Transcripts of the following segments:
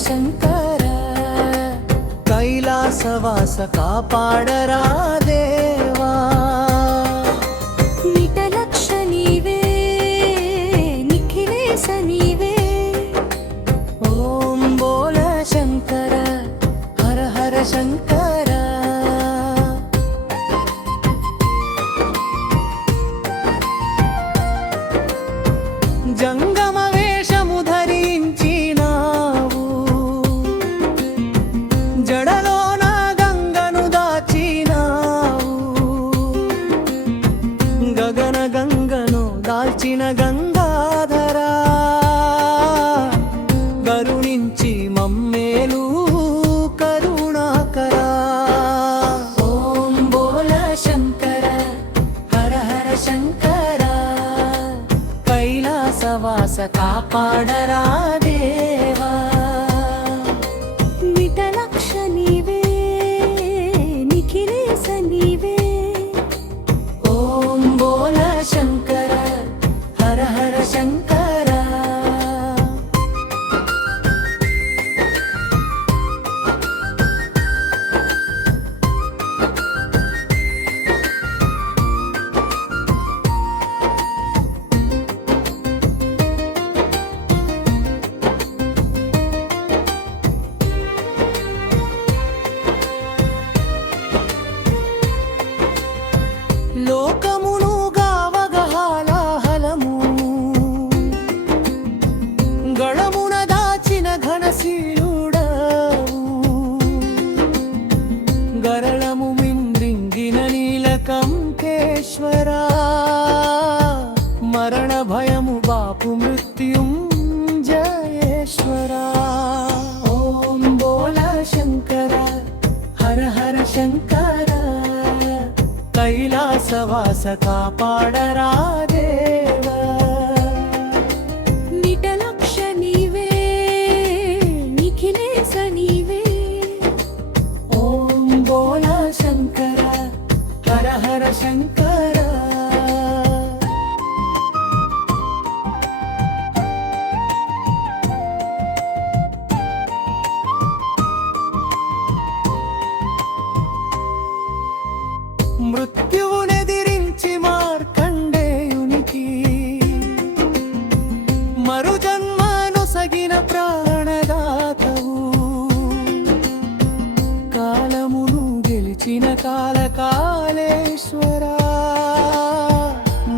శంకర కైలాసవాస కాపాడరా దేవా నిటలక్ష నీవే నిఖిలేశ నీవే ఓం బోల శంకర హర హర శంకర జంగమ వేషము ధరించినావు జడలోన గంగను దాచినావు గగన గంగను దాల్చిన గంగాధరా కరుణించి మమ్మేలు కరుణాకరా ఓం బోల శంకర హర హర శంకర కైలాసవాస కాపాడరా దేవా నిటలక్ష నీవే నిఖిలేశ నీవే ఓం బోల శంకర హర హర శంకర లోకమును గావగహాలాహలము గళమున దాచిన ఘనశీలుడవు గరళము మింద్రింగిన నీలకంఠేశ్వరా మరణ భయము బాపు మృత్యుంజయేశ్వరా ఓం బోల శంకర హర హర శంకర కైలాసవాస కాపాడరా దేవా నిటలక్ష నీవే నిఖిలేశ నీవే ఓం బోల శంకర హర హర శంకర మృత్యువునెదిరించి మార్కండేయునికి మరు జన్మను సగిన ప్రాణదాతవు కాలమును గెలిచిన కాలకాలేశ్వరా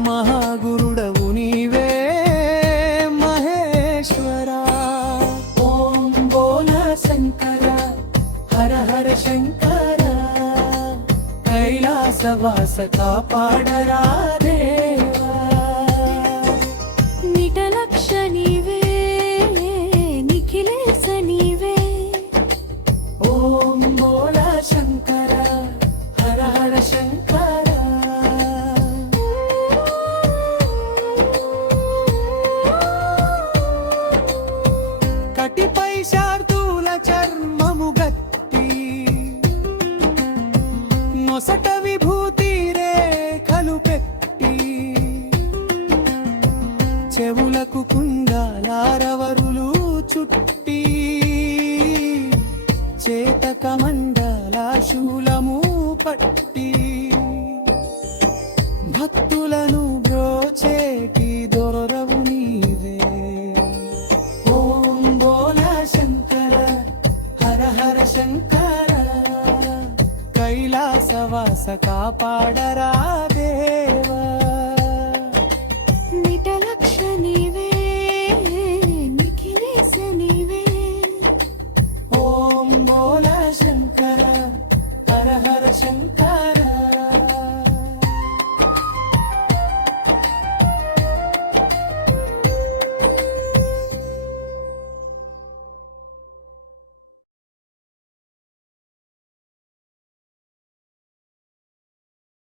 మహాగురుడవు నీవే మహేశ్వరా ఓం బోల శంకర హర హర శంకర కైలాసవాస కాపాడరా దేవా నిటలక్ష నీవే నిఖిలేశ నీవే ఓం బోల శంకర హర హర శంకర కటిపై శార్దూల చర్మము గట్టి నొసట విభూతి రేఖలు పెట్టి చెవులకు కుండలారవరులు చుట్టి చేతక మండల శూలము పట్టి భక్తులను బ్రోచేటి దొరవు నీవే ఓం బోల శంకర హర హర శంకర కైలాసవాస కాపాడరా